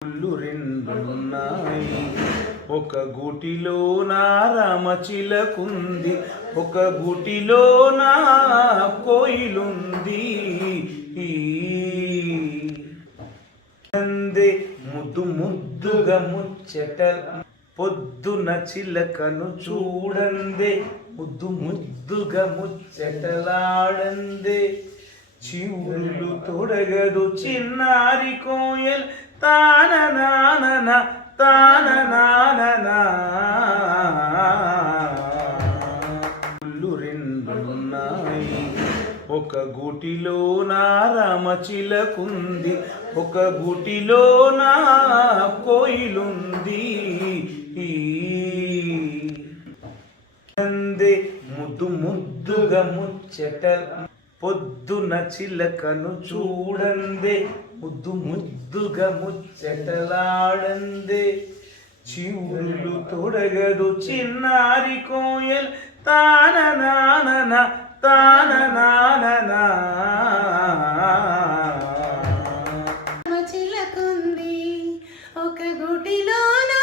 పుల్లు రెండున్నాయి ఒక గూటిలో నా రామచిలకుంది, ఒక గూటిలో నా కోయిలుంది. అందే ముద్దు ముద్దుగా ముచ్చట పొద్దున చిలకను చూడందే, ముద్దు ముద్దుగా ముచ్చటలాడందే. చివులు తొడగదు చిన్నారి కోయల్ తాన నానన తాన నానన. పుల్లు రెండున్నాయి ఒక గూటిలో నా రామచిలకుంది, ఒక గూటిలో నా కోయిలుంది. అందే ముద్దు ముద్దుగా ముచ్చట పొద్దున చిలకను చూడందే, ముద్దు ముద్దుగా ముచ్చటలాడందే. చివులు తొడగదు చిన్నారి కోయల్ తాన నానన తాన నానన. చిలకుంది ఒక గుటిలో నా